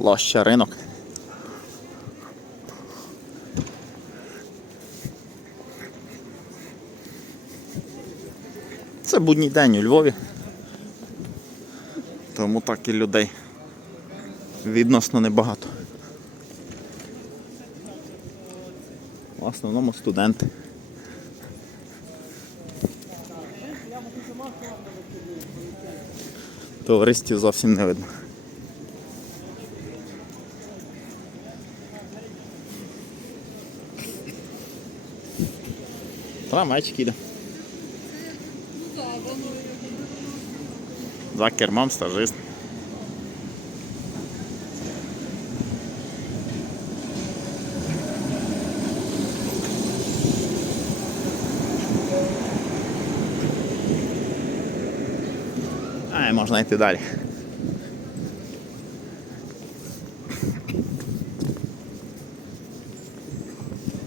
Площа ринок. Це будній день у Львові. Тому так і людей відносно небагато. В основному студенти. Товаристів зовсім не видно. Трамвайчик іде. За кермом стажист. А, можна йти далі.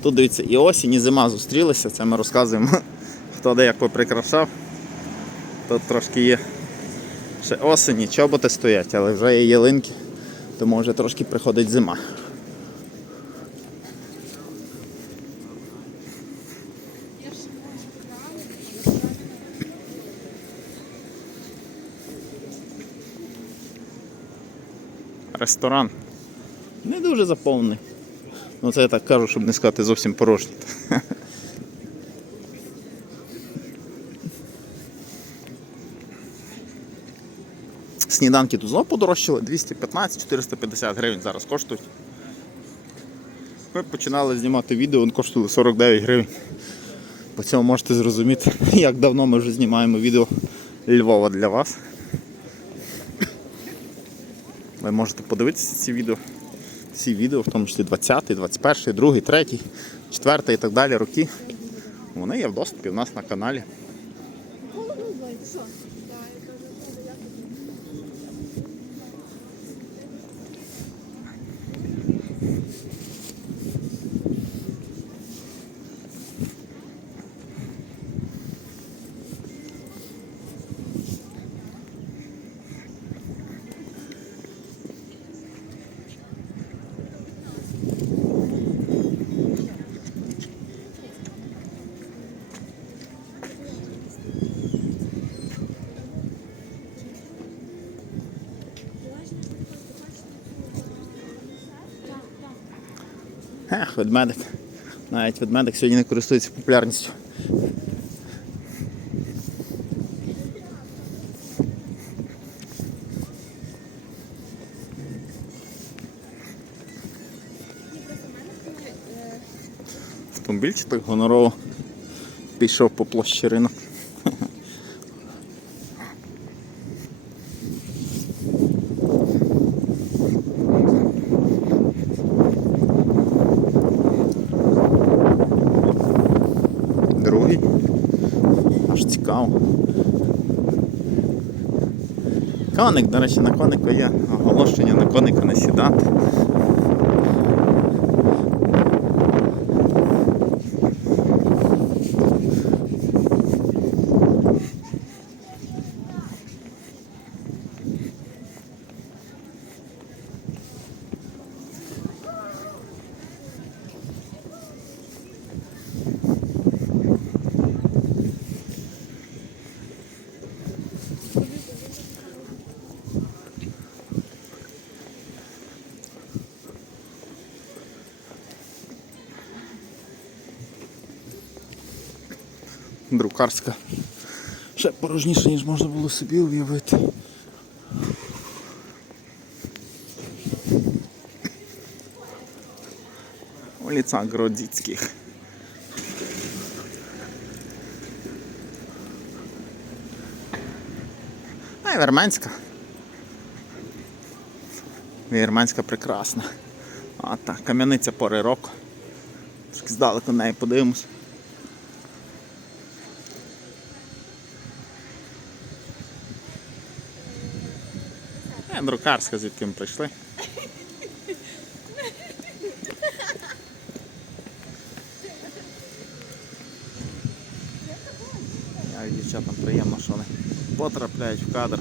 Тут дивіться, і осінь, і зима зустрілися, це ми розказуємо, хто де як поприкрашав. Тут трошки є ще осені, чоботи стоять, але вже є ялинки, тому вже трошки приходить зима. Ресторан не дуже заповнений. Ну це я так кажу, щоб не сказати зовсім порожній. Сніданки тут знову подорожчали 215-450 гривень зараз коштують. Ми починали знімати відео, вони коштували 49 гривень. По цьому можете зрозуміти, як давно ми вже знімаємо відео Львова для вас. Ви можете подивитися ці відео. Всі відео, в тому числі 20, 21, 2, 3, 4 і так далі роки. Вони є в доступі у нас на каналі. Ех, ведмедик. Навіть ведмедик сьогодні не користується популярністю. Автомобіль чи так гонорово пішов по площі ринок. Цікаво. Коник, до речі, на конику є оголошення на коника не сідати. Друкарська. Ще порожніше, ніж можна було собі уявити. Улиця Гродзицьких. А й Вірменська. Вірменська прекрасна. А так, кам'яниця пори року. Трошки здалеку на неї подивимось. Друкарська, звідки ми прийшли. Дівчатам приємно, що вони потрапляють в кадр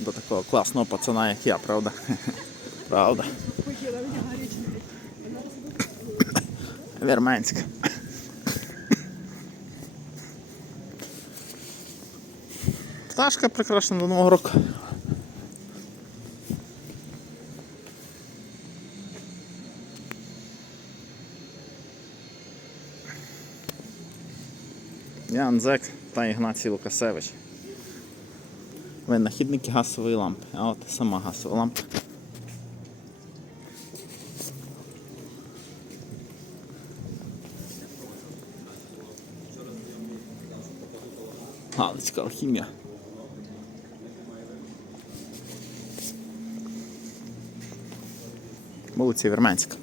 до такого класного пацана, як я, правда? Правда. Вірменська. Пташка прикрашена до Нового року. Ян Зек та Ігнацій Лукасевич. Винахідники газової лампи. А от сама газова лампа. Галицька алхімія. Вулиця Вірменська.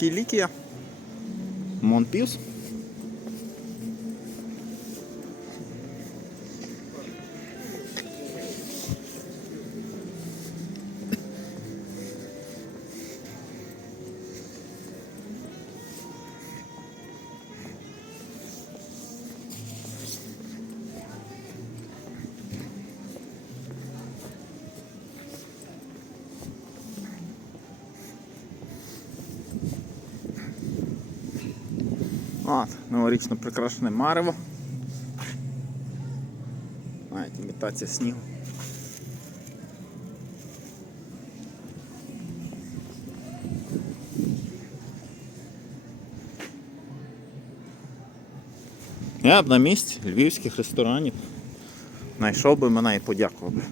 Кілікія. Монпіус. От, новорічно прикрашене марево. Навіть імітація снігу. Я б на місці львівських ресторанів знайшов би мене і подякував би.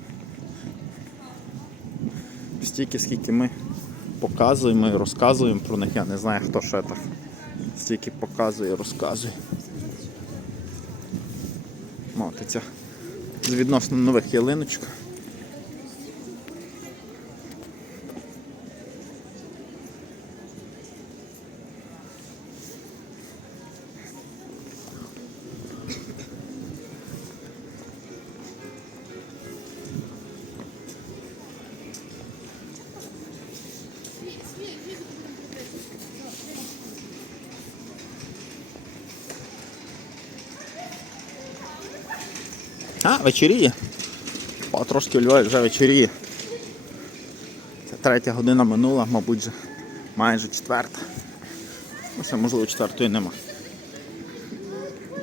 Стільки, скільки ми показуємо і розказуємо про них, я не знаю, хто ще так стільки показує розказує. От з відносно нових ялиночок. А, вечеріє. О, трошки у Львові вже вечеріє. Це третя година минула, мабуть, вже майже четверта. Ну, ще можливо четвертої нема.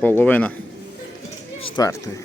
Половина четвертої.